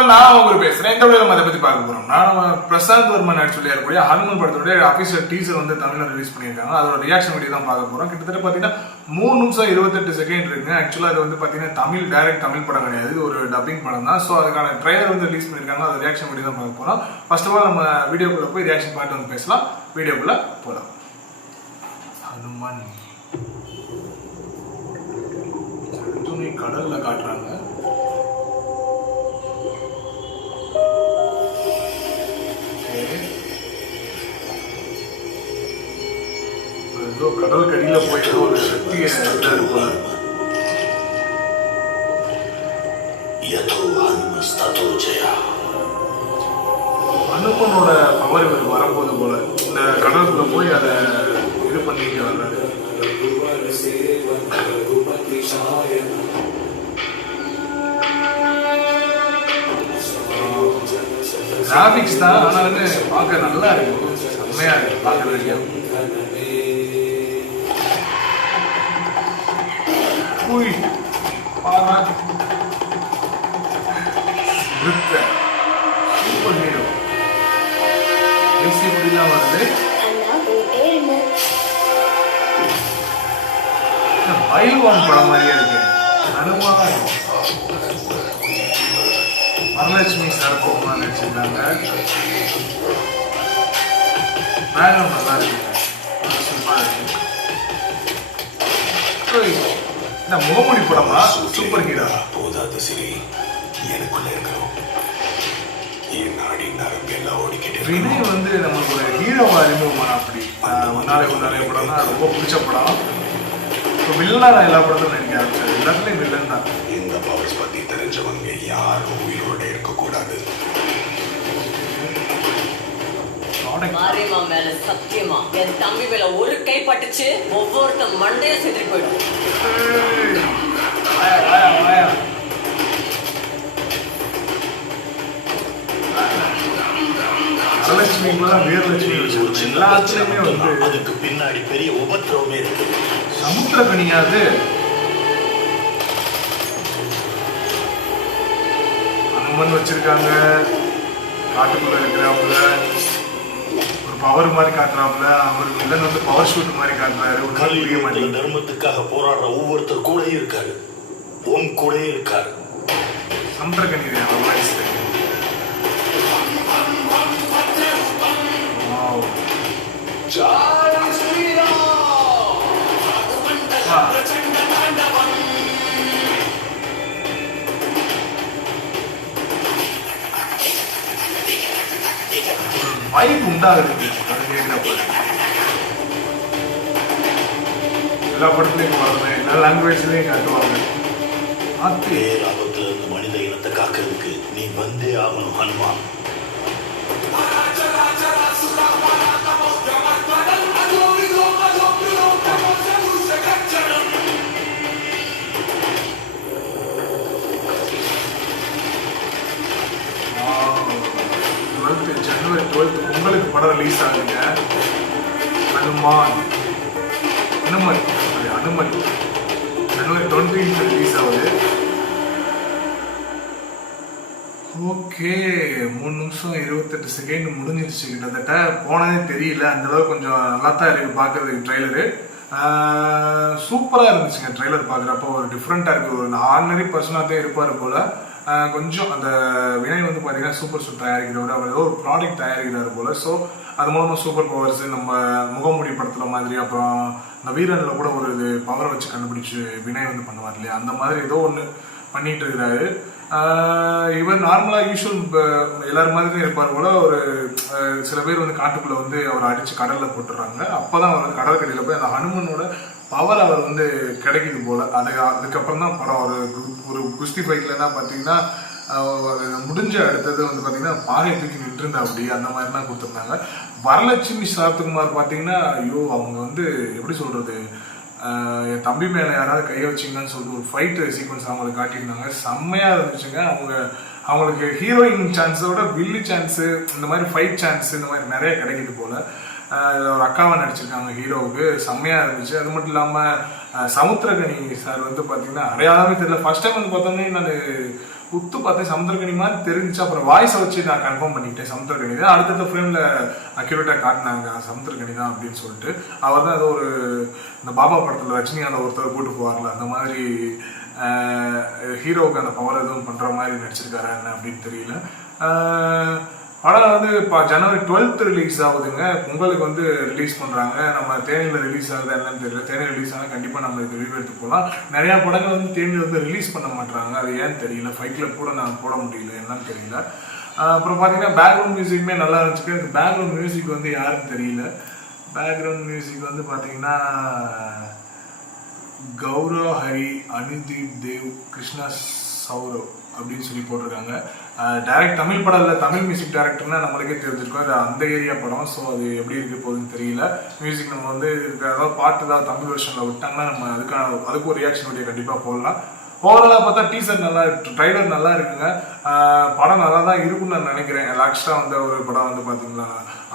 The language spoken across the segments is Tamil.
வணக்கம், நான் உங்க பேசுறேன். இந்த வீடியோல அதை பத்தி பார்க்க போறோம். நான் பிரசாந்த் வர்மன் நடிச்சு இருக்கக்கூடிய ஹனுமன் படத்தோட அபிஷியல் டீசர் வந்து தமிழ்ல ரிலீஸ் பண்ணியிருக்காங்க. அதோட ரியாக்ஷன் வீடியோ தான் பார்க்க போறோம். கிட்டத்தட்ட பாத்தீங்கன்னா 3 நிமிஷம் 28 செகண்ட் இருக்குங்க. ஆக்சுவலா அது வந்து பாத்தீங்கன்னா டைரக்ட் தமிழ் படம் கிடையாது, இது ஒரு டப்பிங் படம் தான். ஸோ அதுக்கான ட்ரைலர் வந்து ரிலீஸ் பண்ணியிருக்காங்க. அது ரியாக்ஷன் வீடியோ தான் பார்க்க போறோம். ஃபர்ஸ்ட் ஆஃப் ஆல் நம்ம வீடியோக்குள்ள போய் ரியாக்ஷன் பார்த்து வந்து பேசலாம். வீடியோக்குள்ள போலாம். ஹனுமன் கடல்ல காட்டுறாங்க. கடல் கடியில போயிட்டு ஒரு சக்தியை போல அனுப்பனோட பவர் இவருக்கு வரும்போது போல இந்த கடலுக்குள்ள போய் அதை இது பண்ணிட்டு வர்றாரு. கிராபிக்ஸ் தான், ஆனாலுமே பார்க்க நல்லா இருக்கு, செம்மையா இருக்கு பார்க்க வரைக்கும். சூப்பர் ஹீரோ எப்படிலாம் வருது. பைல்வான் படம் மாதிரியே இருக்கு. வரலட்சுமி சரப்போமா நடிச்சிருக்காங்க. பேக்ரவுண்ட் நல்லா இருக்கு. முகமூடி படமா சூப்பர் ஹீரோ போதாது. சரி, எனக்குள்ள இருக்கிறோம் வினய் வந்து நமக்கு ஒரு ஹீரோவா அறிமுகமான அப்படி ஒன்னாலே படம் தான் ரொம்ப பிடிச்ச படம். இப்போ வில்லனா நான் எல்லா படத்தும் நடிக்க ஆரம்பிச்சேன். எல்லாத்துலயும் வில்லன் தான். இந்த பவர்ஸ் பத்தி தெரிஞ்சவங்க யாரும் உயிரோட இருக்கக்கூடாது. மாரியம்மா மேல சத்தியமா என் தம்பி மேல ஒரு கை பட்டுச்சு, ஒவ்வொருத்த மண்டைய செத்து போயிடும். அதுக்கு பின்னாடி பெரிய உபத்திரவமே இருக்கு. சமுத்திர கனியாது அனுமன் வச்சிருக்காங்க. காட்டுக்குள்ள இருக்கிறாப்புல ஒரு பவர் மாதிரி காட்டுறாப்புல. அவர் வில்லன் வந்து பவர் ஷூட் மாதிரி காட்டுறாரு. தர்மத்துக்காக போராடுற ஒவ்வொருத்தர் கூட இருக்காரு, உன் கூட இருக்காரு. சமுத்திர கனி வைப் உண்டாகுது. எல்லா படத்துலயும் வரணும், எல்லா லாங்குவேஜ்லயும் காட்டுவாங்க. ஆபத்துல இருந்து மனித இனத்தை காக்கிறதுக்கு நீ வந்தே ஆகணும் ஹனுமான். ஜனவரி 12 உங்களுக்கு படம் ரிலீஸ் ஆகுதுங்க. அனுமன் ஜனவரி 20 ரிலீஸ் ஆகுது. ஓகே, 3 நிமிஷம் 28 செகண்ட் முடிஞ்சிருச்சு. கிட்டத்தட்ட போனதே தெரியல, அந்த அளவுக்கு கொஞ்சம் நல்லா தான் இருக்கு பார்க்கறதுக்கு. ட்ரெய்லரு சூப்பராக இருந்துச்சுங்க. ட்ரெய்லர் பார்க்குறப்போ ஒரு டிஃப்ரெண்ட்டாக இருக்குது. ஒரு ஆர்டினரி பர்சனாக தான் இருப்பார் போல். கொஞ்சம் அந்த வினய் வந்து பார்த்தீங்கன்னா சூப்பர் சூட் தயாரிக்கிறவர், அவர் ஏதோ ஒரு ப்ராடக்ட் தயாரிக்கிறார் போல். ஸோ அது மூலமாக சூப்பர் பவர்ஸ் நம்ம முகமூடி படத்தில் மாதிரி, அப்புறம் இந்த வீரனில் கூட ஒரு இது பவரை வச்சு கண்டுபிடிச்சி வினய் வந்து பண்ணுவார் இல்லையா, அந்த மாதிரி ஏதோ ஒன்று பண்ணிட்டு இருக்கிறாரு. இவர் நார்மலாக யூஸ்வல் எல்லாரும் மாதிரி இருப்பார் போல. ஒரு சில பேர் வந்து காட்டுக்குள்ளே வந்து அவர் அடித்து கடலில் போட்டுடுறாங்க. அப்போ தான் அவர் வந்து கடற்கரையில் போய் அந்த ஹனுமனோட பவர் அவர் வந்து கிடைக்குது போல். அதுக்கப்புறம் தான் படம் ஒரு குஸ்தி ஃபைட்லன்னா பார்த்தீங்கன்னா முடிஞ்ச அடுத்தது வந்து பார்த்தீங்கன்னா பாறையை தூக்கி நின்றுருந்தா அப்படி அந்த மாதிரிலாம் கொடுத்துருந்தாங்க. வரலட்சுமி சரத்குமார் பார்த்தீங்கன்னா ஐயோ, அவங்க வந்து எப்படி சொல்கிறது, என் தம்பி மேலே யாராவது கையை வச்சிங்கன்னு சொல்லிட்டு ஒரு ஃபைட் சீக்வன்ஸ் அவங்களுக்கு காட்டியிருந்தாங்க. செம்மையாக இருந்துச்சுங்க. அவங்களுக்கு ஹீரோயின் சான்ஸோட வில்லு சான்ஸு, இந்த மாதிரி ஃபைட் சான்ஸ், இந்த மாதிரி நிறைய கிடைக்குது போல். ஒரு அக்காவை நடிச்சிருக்காங்க ஹீரோவுக்கு, செம்மையாக இருந்துச்சு. அது மட்டும் இல்லாமல் சமுத்திரகனி சார் வந்து பார்த்தீங்கன்னா அடையாளமே தெரியல. ஃபர்ஸ்ட் டைம் வந்து பார்த்தோன்னே நான் உத்து பார்த்தேன் சமுத்திரக்கனி மாதிரி தெரிஞ்சிச்சு. அப்புறம் வாய்ஸை வச்சு நான் கன்ஃபார்ம் பண்ணிக்கிட்டேன் சமுத்திரக்கனி தான். அடுத்தடுத்த ஃப்ரேமில் அக்யூரேட்டாக காட்டினாங்க சமுத்திரக்கனி தான் அப்படின்னு சொல்லிட்டு. அவர் தான் ஏதோ ஒரு இந்த பாபா படத்தில் ரஜினிகாந்த் ஒருத்தர் கூட்டு போவார்ல, அந்த மாதிரி ஹீரோவுக்கு அந்த பவர் எதுவும் பண்ணுற மாதிரி நடிச்சிருக்காரா என்ன அப்படின்னு தெரியல. படம் வந்து இப்போ ஜனவரி 12 ரிலீஸ் ஆகுதுங்க. பொங்கலுக்கு வந்து ரிலீஸ் பண்ணுறாங்க. நம்ம தேனியில் ரிலீஸ் ஆகுது என்னன்னு தெரியல. தேனியில் ரிலீஸ் ஆனால் கண்டிப்பாக நம்ம இது ரிவ்யூ எடுத்து போகலாம். நிறையா படங்கள் வந்து தேனியில் வந்து ரிலீஸ் பண்ண மாட்டாங்க, அது ஏன்னு தெரியல. ஃபைட் கிளப் கூட நான் போட முடியல, என்னன்னு தெரியல. அப்புறம் பார்த்தீங்கன்னா பேக்ரவுண்ட் மியூசிக்குமே நல்லா இருந்துச்சு. எனக்கு பேக்ரவுண்ட் மியூசிக் வந்து யாருன்னு தெரியல. பேக்ரவுண்ட் மியூசிக் வந்து பார்த்தீங்கன்னா கௌரவ் ஹரி, அனுதீப் தேவ், கிருஷ்ணா சௌரவ் அப்படின்னு சொல்லி போட்டிருக்காங்க. தமிழ் படம் இல்லை, தமிழ் மியூசிக் டைரக்டர்னா நம்மளுக்கே தெரிஞ்சிருக்கோம், அது அந்த ஏரியா படம். ஸோ அது எப்படி இருக்க போகுதுன்னு தெரியல. மியூசிக் நம்ம வந்து ஏதாவது பாட்டு ஏதாவது தமிழ் வெர்ஷனில் விட்டாங்கன்னா நம்ம அதுக்கு ஒரு ரியாக்ஷன் வீடியோ கண்டிப்பாக போடலாம். ஓவராலாக பார்த்தா டீசர் நல்லா இருக்கு, ட்ரைலர் நல்லா இருக்குங்க. படம் நல்லா தான் இருக்குன்னு நான் நினைக்கிறேன். லாஸ்ட்டாக வந்த ஒரு படம் வந்து பார்த்தீங்கன்னா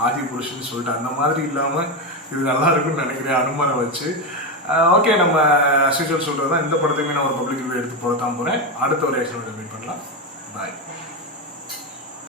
ஆதி புருஷன்னு சொல்லிட்டு அந்த மாதிரி இல்லாமல் இது நல்லா இருக்குன்னு நினைக்கிறேன் அனுமானம் வச்சு. ஓகே, நம்ம அஸ்யூஷுவல் சொல்கிறது தான். இந்த படத்தையுமே நான் ஒரு பப்ளிக் ரிவ்யூ எடுத்து போட தான் போகிறேன். அடுத்த ஒரு ரியாக்ஷன் வீடியோ மீட் பண்ணலாம். பாய்.